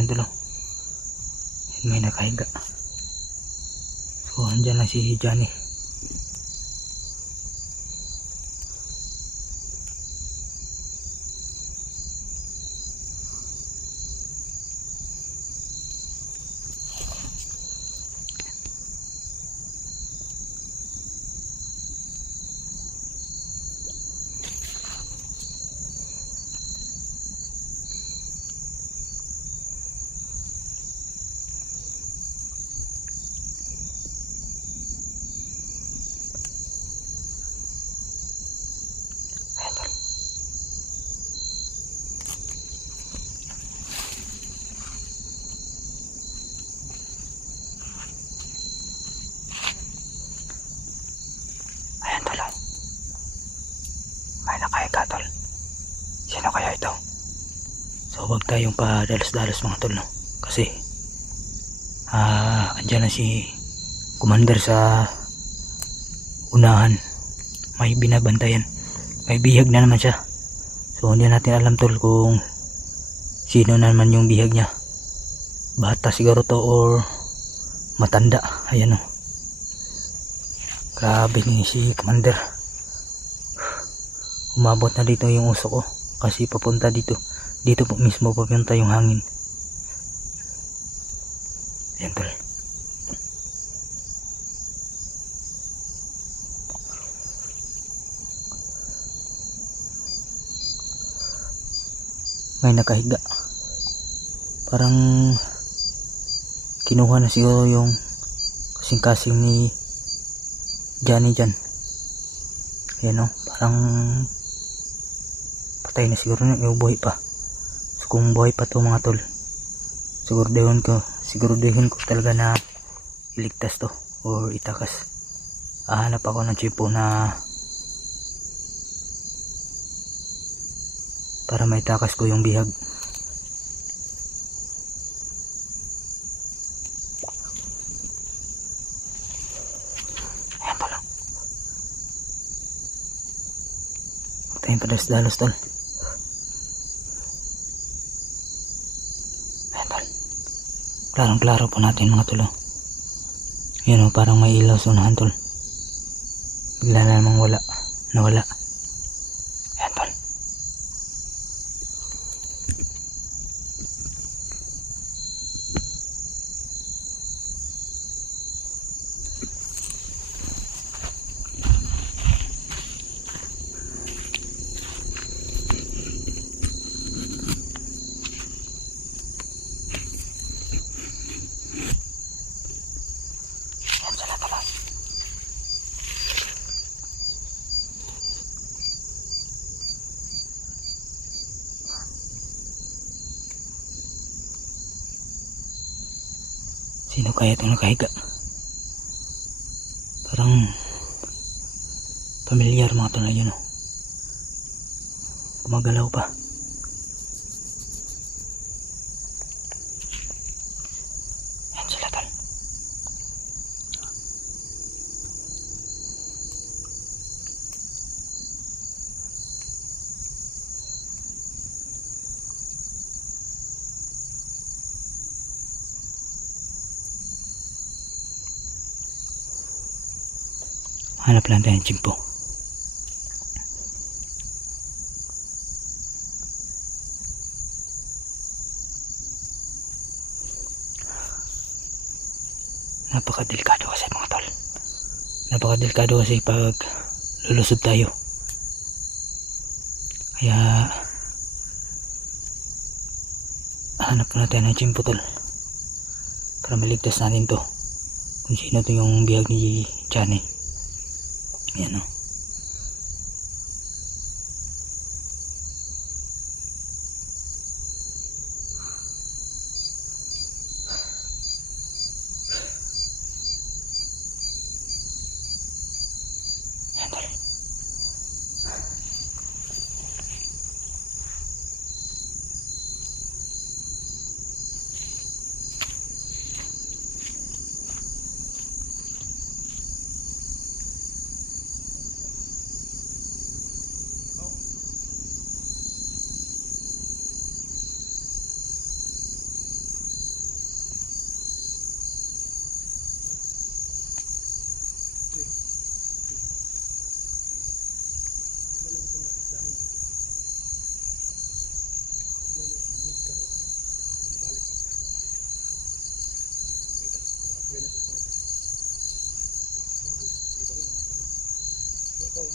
Yan tulo. May nakahiga. So, andyan lang si Johnny. Ayan tol. Ayan tol. oh. May nakahiga tol. Sino kaya ito? So wag tayong padalos-dalos mga tol no. Kasi ah andyan na si commander sa unahan. May binabantayan. May bihag na naman siya. So hindi natin alam tol kung sino naman yung bihag niya. Bata siguro to or matanda. Ayan o grabe ni si commander. Umabot na dito yung uso ko kasi papunta dito dito po mismo papunta yung hangin. Ayan tol. May nakahiga. Parang kinuha na siguro yung kasing kasing ni Johnny dyan. Ayan o parang patay na siguro na. Buhay pa kung buhay pa to mga tol. Siguraduhin ko siguraduhin ko talaga na iligtas to or itakas. Hahanap ako ng chipo na para may takas ko yung bihag. Ayan pala. Huwag tayong padalos-dalos tol ayan tol klarong klaro po natin mga tol oh. yun o parang may ilaw sa unahan tol bigla na namang wala nawala Sino kaya itong nakahiga? Parang pamilyar mga tala yun. Oh. Gumagalaw pa. Hanap lang tayo ng chimpo. Napakadelikado kasi mga tol. Napakadelikado kasi pag lulusob tayo. Kaya hanap na tayo ng chimpo tol. Para maligtas natin to. Kung sino to yung bihag ni Johnny. Yan o. Yan, tol.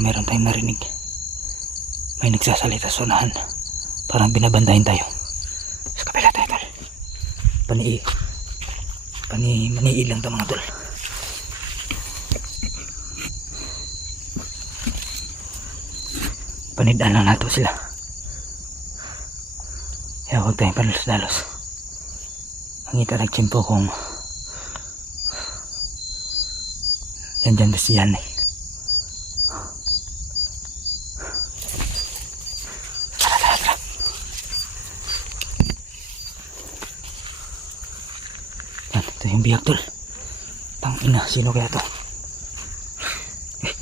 Parang meron tayong narinig. May nagsasalita sa unahan. Parang binabandayan tayo. Sa kapila tayo, tol. Pani... Pani... Maniil lang to mga tol. Panidaan lang nato sila. Kaya huwag tayong panalos-dalos. Ang ita nagtsimpo kung yan dyan si yan eh. Tara, tara, tara. Yan, ito yung biyak tol. Tang ina, sino kaya to? Eh.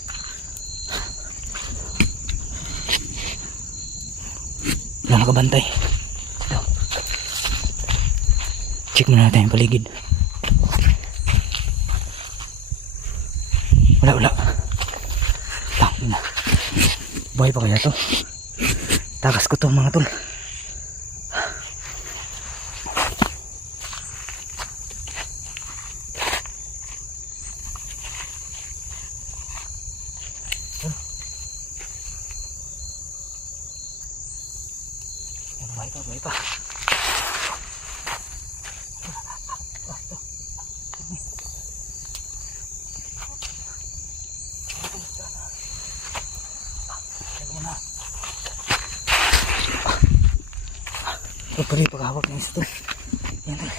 Wala nakabantay. Ito. Check muna natin yung paligid. Wala, wala. Tang ina. Buhay pa kaya to? Takas ko to mga tol. Buhay pa, buhay pa. Ito rin paghawak ng isa to. Yan tol.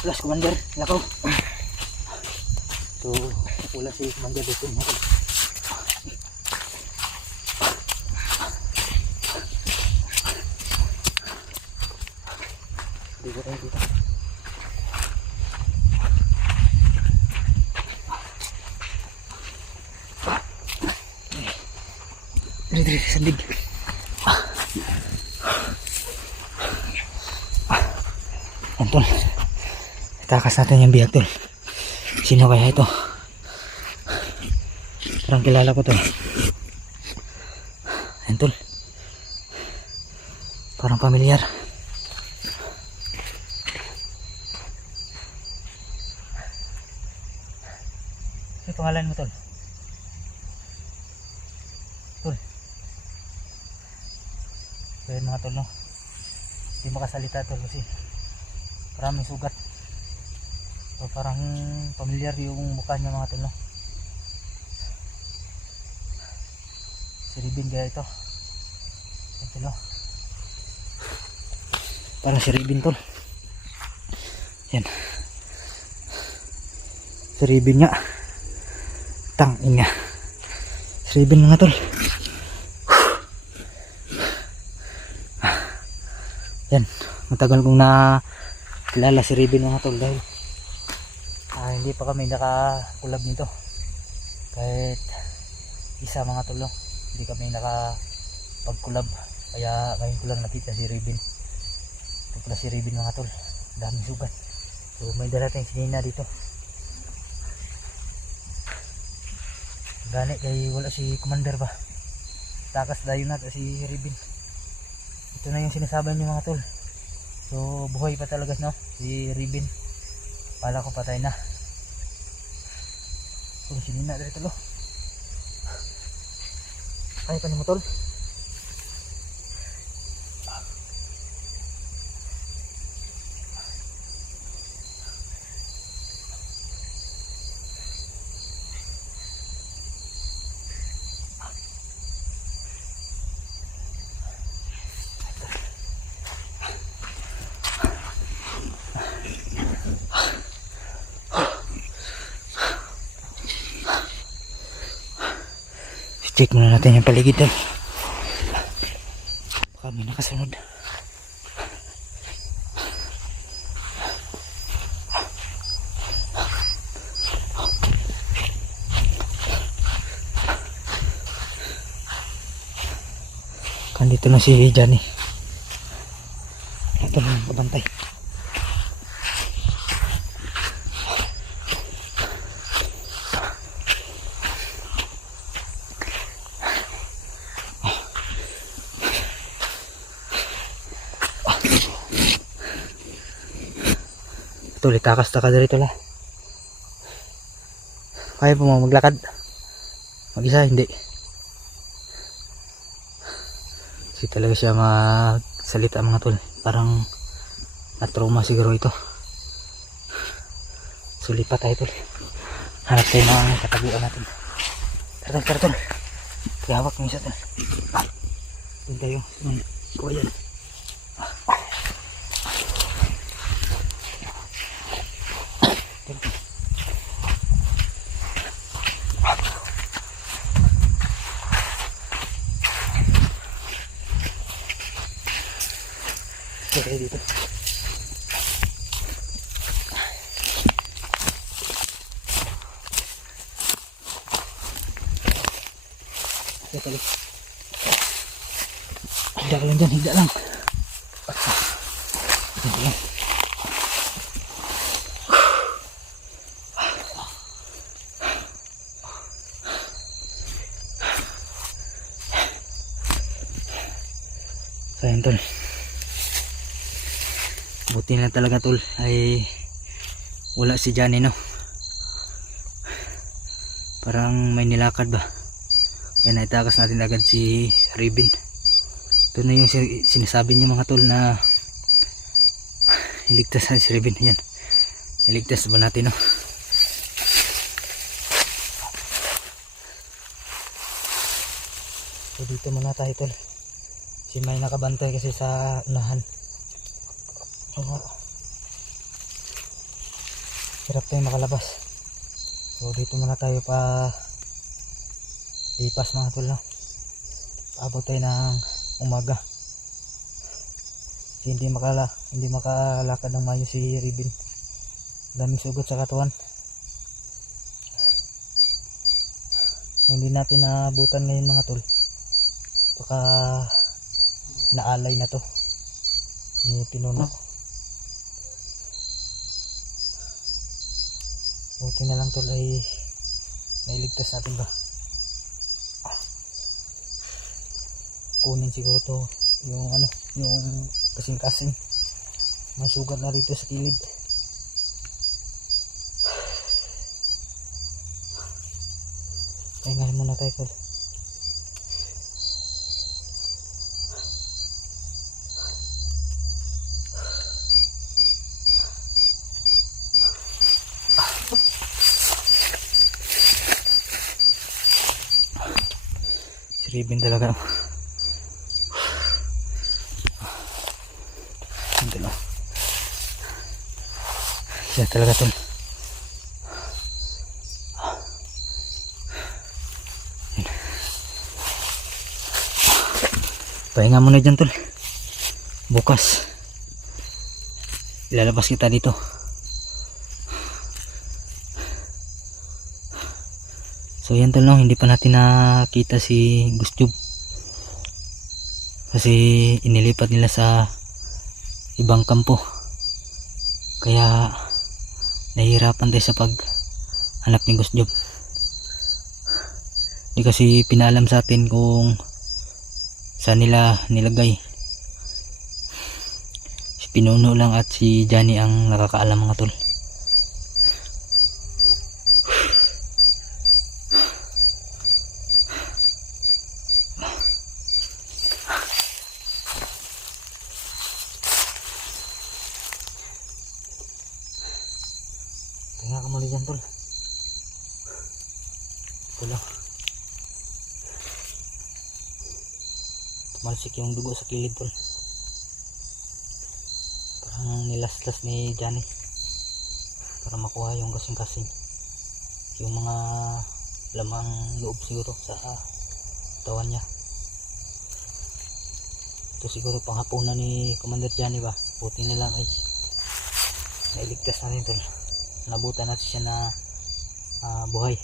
Plus, Commander, lakaw. So, wala si Commander dito. tol. Dito tayo dito. Dito, dito, sandig. Yan, tol. Takas natin yung biyak, tol. Sino kaya ito? Parang kilala ko to. Yan, tol. Parang pamilyar. Ano pangalan mo, tol? Tol. So yun mga tol, no? Hindi makasalita, tol, kasi maraming sugat. So parang pamilyar yung mukha niya mga tol, no? Si Ribin kaya ito. Tol, no? Parang si Ribin, tol. Yan. Si Ribin nga. Tang ina. Si Ribin nga, tol. Yan, matagal kong na kilala si Ribin mga tol dahil ah, hindi pa kami nakakulab nito. Kahit isa mga tol, no? hindi kami nakapagkulab. Kaya ngayon ko lang nakita si Ribin. Ito pala si Ribin mga tol. Daming sugat. So may darating si Nina dito. Gani kay wala si Commander ba. Takas dayo na to si Ribin ito na yung sinasabi niyo mga tol so buhay pa talaga no si Ribin pala ko patay na so sinina dito tol oh. kaya pa check muna natin yung paligid tol baka may nakasunod Kandito na si Johnny. Ito na. Tol, itakas ta ka dito la. Kaya po mo maglakad. Mag-isa, hindi. Kasi talaga siya magsalita mga tol. Parang na-trauma siguro ito. Sulipat tayo tol. Hanap tayo ng kataguan natin. Tara tol, tara tol. Gawak ng isa tol. Ah, Doon tayo. Kuha yan. Ito tayo dito. Ito tayo. Higda ka lang dyan, higda lang. Higda lang. So yun tol. Buti na talaga tol ay wala si Johnny no. Parang may nilakad ba. Kaya naitakas natin agad si Ribbon. Ito na yung si- sinasabi niyo mga tol na iligtas na si Ribbon. Yan. Iligtas ba natin no? So dito muna tayo tol. Si may nakabantay kasi sa unahan. Kaya hirap tayo makalabas. So dito muna tayo pa lipas mga tol no. Paabot tayo ng umaga. Kasi hindi makala hindi makalakad ng mayo si Ribin. Daming sugat sa katawan. Hindi natin naabutan ngayon mga tol. Baka naalay na to ni Pinuno. Buti na lang tol ay nailigtas natin ba. Kunin siguro to yung ano, yung kasing-kasing. May sugat na rito sa kilid. Pahingahin muna tayo. Si Ribbon talaga. Ito lang. Siya talaga. Yan. Pahinga muna dyan tol. Bukas. Ilalabas kita dito. So yan tol no, hindi pa natin nakita si Gustube. Kasi inilipat nila sa ibang kampo. Kaya nahihirapan tayo sa pag hanap ni Gustube. Hindi kasi pinaalam sa atin kung saan nila nilagay. Si Pinuno lang at si Johnny ang nakakaalam mga tol. Tingnan ka muli dyan, tol. Ito lang. Tumalsik yung dugo sa kilid, tol. Parang nilaslas ni Johnny. Para makuha yung kasing-kasing. Yung mga lamang loob siguro sa tawan niya. Ito siguro panghapunan ni Commander Johnny ba? Buti na lang ay nailigtas natin tol nabutan natin siya na ah, buhay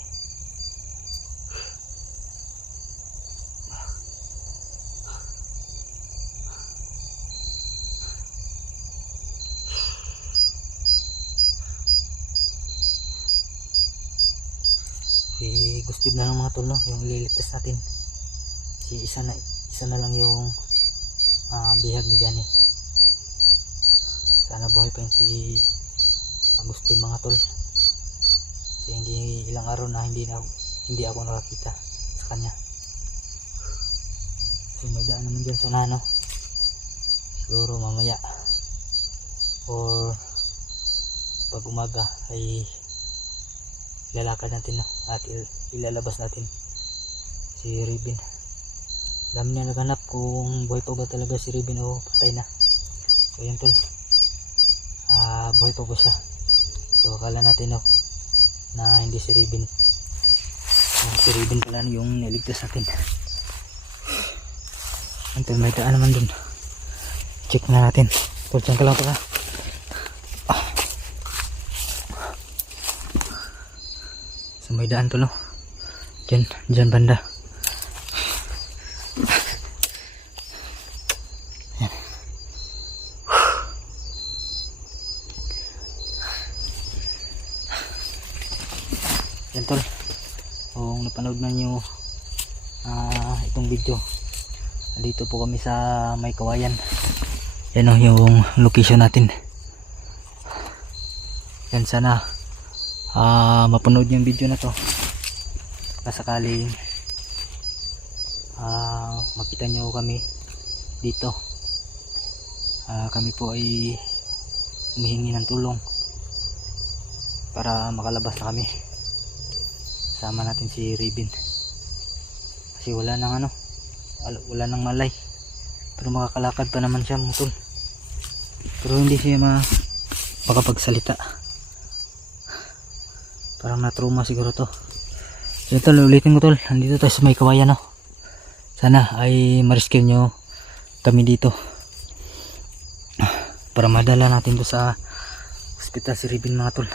si Gustib na lang mga tol no yung ililigtas natin. Si isa na isa na lang yung ah, bihag ni Johnny. Sana buhay pa yun si Agustin mga tol. Kasi hindi ilang araw na hindi na hindi ako nakakita sa kanya. Kasi may daan naman dyan sa nano. Siguro mamaya or pag umaga ay ilalakad natin no? at il- ilalabas natin si Ribbon dami na naghanap kung buhay pa ba talaga si Ribbon o patay na. So yun tol. Ah buhay pa po siya? So akala natin no na hindi si Ribbon Ah, si Ribbon pala yung niligtas natin. Yun tol may daan naman dun. Check na natin. Tol dyan ka lang pala may daan to no. Diyan, diyan banda. Yan. Tol. Kung napanood na nyo ah, itong video. Dito po kami sa May Kawayan. Yan o yung location natin. Yan sana ah mapanood yung video na to. Kasakaling ah makita nyo kami dito. Ah, kami po ay humihingi ng tulong para makalabas na kami. Sama natin si Ribbon kasi wala nang ano wala, nang malay. Pero makakalakad pa naman siya mga tol pero hindi siya ma makapagsalita Parang na-trauma siguro to. So tol, ulitin ko tol. Nandito tayo sa may kawayan no. Sana ay ma-rescue nyo kami dito. Para madala natin to sa hospital si Ribin mga tol.